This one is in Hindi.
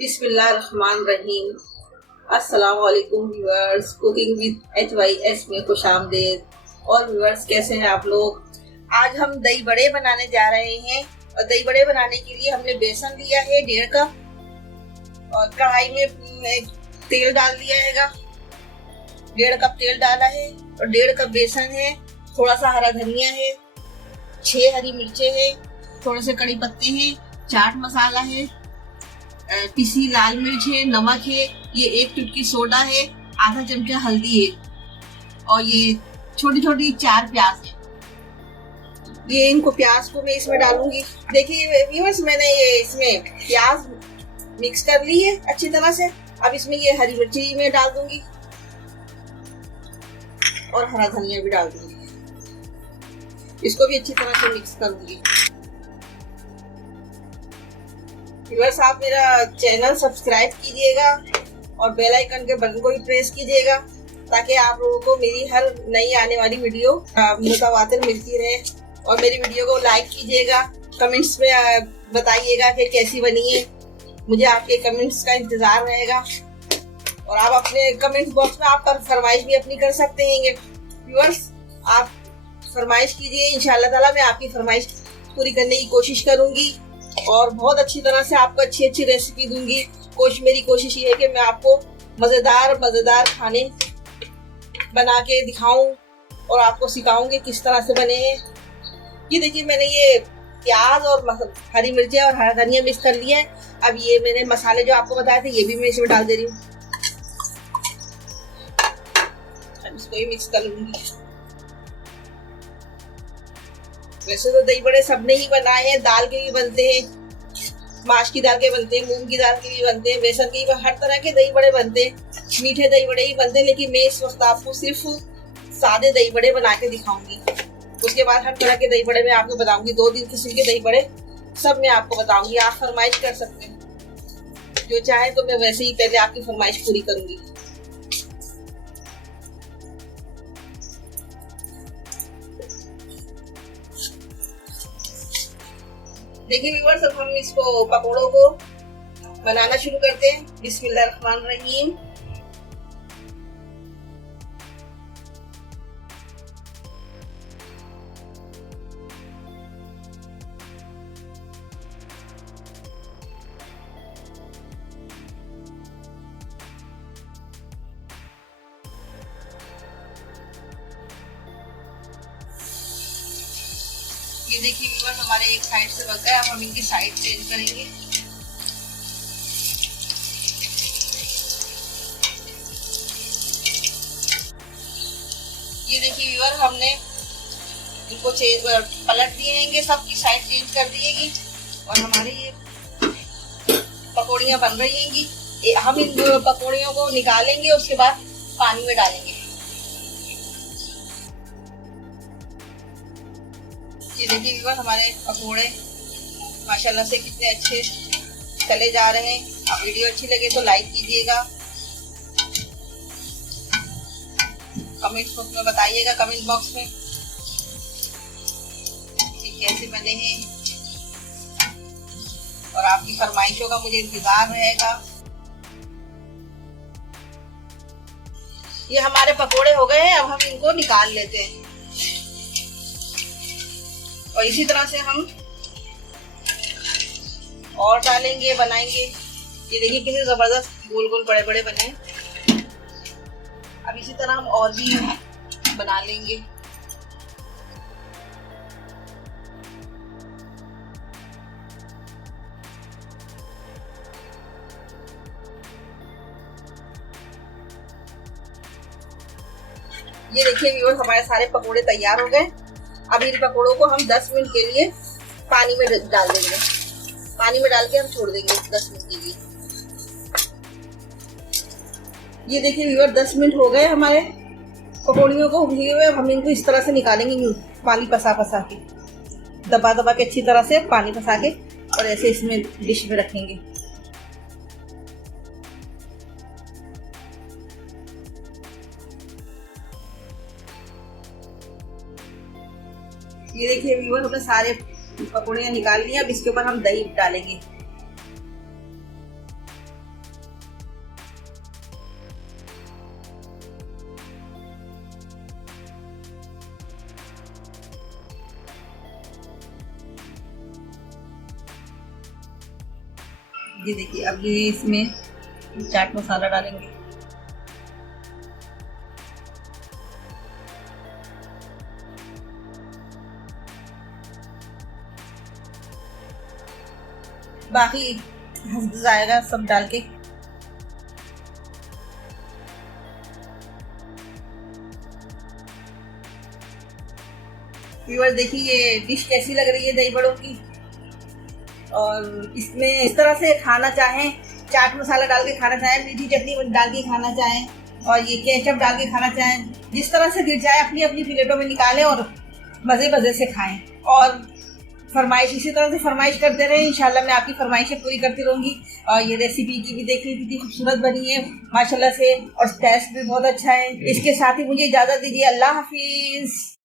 बिस्मिल्लाहिर्रहमानिर्रहीम। अस्सलाम वालेकुम व्यूअर्स, कुकिंग विद HYS में खुशामदीद। और व्यूअर्स, कैसे हैं आप लोग? आज हम दही बड़े बनाने जा रहे हैं और दही बड़े बनाने के लिए हमने बेसन लिया है 1.5 कप और कढ़ाई में तेल डाल दिया है। 1.5 कप तेल डाला है और 1.5 कप बेसन है। थोड़ा सा हरा धनिया है, 6 हरी मिर्चें हैं, थोड़े से कड़ी पत्ते हैं, चाट मसाला है, पिसी लाल मिर्च है, नमक है, ये 1 चुटकी सोडा है, आधा चमचा हल्दी है और ये छोटी छोटी 4 प्याज है। ये इनको प्याज को मैं इसमें डालूंगी। देखिए व्यूअर्स, मैंने ये इसमें प्याज मिक्स कर ली है अच्छी तरह से। अब इसमें ये हरी मिर्ची में डाल दूंगी और हरा धनिया भी डाल दूंगी। इसको भी अच्छी तरह से मिक्स करूंगी। व्यूअर्स, आप मेरा चैनल सब्सक्राइब कीजिएगा और बेल आइकन के बटन को भी प्रेस कीजिएगा ताकि आप लोगों को मेरी हर नई आने वाली वीडियो मुतवातिर मिलती रहे। और मेरी वीडियो को लाइक कीजिएगा, कमेंट्स में बताइएगा कि कैसी बनी है। मुझे आपके कमेंट्स का इंतजार रहेगा और आप अपने कमेंट्स बॉक्स में आप फरमाइश भी अपनी कर सकते हैं। व्यूअर्स, आप फरमाइश कीजिए, इंशाल्लाह ताला मैं आपकी फरमाइश पूरी करने की कोशिश करूंगी और बहुत अच्छी तरह से आपको अच्छी अच्छी रेसिपी दूंगी। मेरी कोशिश ये है कि मैं आपको मजेदार खाने बना के दिखाऊं और आपको सिखाऊंगी किस तरह से बने हैं। ये देखिए, मैंने ये प्याज और हरी मिर्चें और हरा धनिया मिक्स कर लिया है। अब ये मैंने मसाले जो आपको बताए थे ये भी मैं इसमें डाल दे रही हूँ। अब इसको ही मिक्स कर लूंगी। वैसे तो दही बड़े सबने ही बनाए हैं, दाल के भी बनते हैं, माश की दाल के बनते हैं, मूंग की दाल के भी बनते हैं, बेसन के भी, हर तरह के दही बड़े बनते हैं, मीठे दही बड़े ही बनते हैं। लेकिन मैं इस वक्त आपको सिर्फ सादे दही बड़े बना के दिखाऊंगी। उसके बाद हर तरह के दही बड़े मैं आपको बताऊंगी। 2-3 किस्म के दही बड़े सब मैं आपको बताऊंगी। आप फरमाइश कर सकते हैं, जो चाहे तो मैं वैसे ही पहले आपकी फरमाइश पूरी करूंगी। देखिए व्यूअर्स, अब हम इसको पकोड़ों को बनाना शुरू करते हैं। बिस्मिल्लाहिर्रहमानिर्रहीम। ये देखिए व्यूअर्स, हमारे एक साइड से बन गया। अब हम इनकी साइड चेंज करेंगे। ये देखिए व्यूअर, हमने इनको पलट दिए हैं, सबकी साइड चेंज कर दिएगी और हमारी ये पकौड़ियाँ बन रही हैं। हम इन पकौड़ियों को निकालेंगे, उसके बाद पानी में डालेंगे। ये देखिए व्यूअर, हमारे पकौड़े माशाल्लाह से कितने अच्छे चले जा रहे हैं। आप वीडियो अच्छी लगे तो लाइक कीजिएगा, कमेंट बॉक्स में बताइएगा, कमेंट बॉक्स में कि कैसे बने हैं और आपकी फरमाइशों का मुझे इंतजार रहेगा। ये हमारे पकोड़े हो गए हैं। अब हम इनको निकाल लेते हैं और इसी तरह से हम और डालेंगे, बनाएंगे। ये देखिए कितने जबरदस्त गोल गोल बड़े बड़े बने हैं। अब इसी तरह हम और भी बना लेंगे। ये देखिए व्यूअर्स, हमारे सारे पकोड़े तैयार हो गए। अब इन पकोड़ों को हम 10 मिनट के लिए पानी में डाल देंगे। पानी में डाल के हम छोड़ देंगे 10 मिनट के लिए। ये देखिए व्यूअर, 10 मिनट हो गए हमारे पकौड़ियों को भीगे हुए। हम इनको इस तरह से निकालेंगे, पानी पसा के, दबा के अच्छी तरह से पानी पसा के, और ऐसे इसमें डिश में रखेंगे। ये देखिए व्यूअर, हमने सारे पकौड़ियाँ निकाल ली। अब इसके ऊपर हम दही डालेंगे। ये देखिए, अब ये इसमें चाट मसाला डालेंगे। बाकी जाएगा सब डाल के। व्यूअर देखिए ये डिश कैसी लग रही है दही बड़ों की। और इसमें इस तरह से खाना चाहें, चाट मसाला डाल के खाना चाहें, मीठी चटनी डाल के खाना चाहें, और ये केचप डाल के खाना चाहें, जिस तरह से गिर जाए अपनी अपनी प्लेटों में निकालें और मज़े मज़े से खाएं। और फरमाइश इसी तरह से फरमाइश करते रहे, इंशाल्लाह मैं आपकी फरमाइशें पूरी करती रहूँगी। और ये रेसिपी की भी देखिए कितनी खूबसूरत बनी है माशाल्लाह से, और टेस्ट भी बहुत अच्छा है। इसके साथ ही मुझे इजाज़त दीजिए। अल्लाह हाफिज़।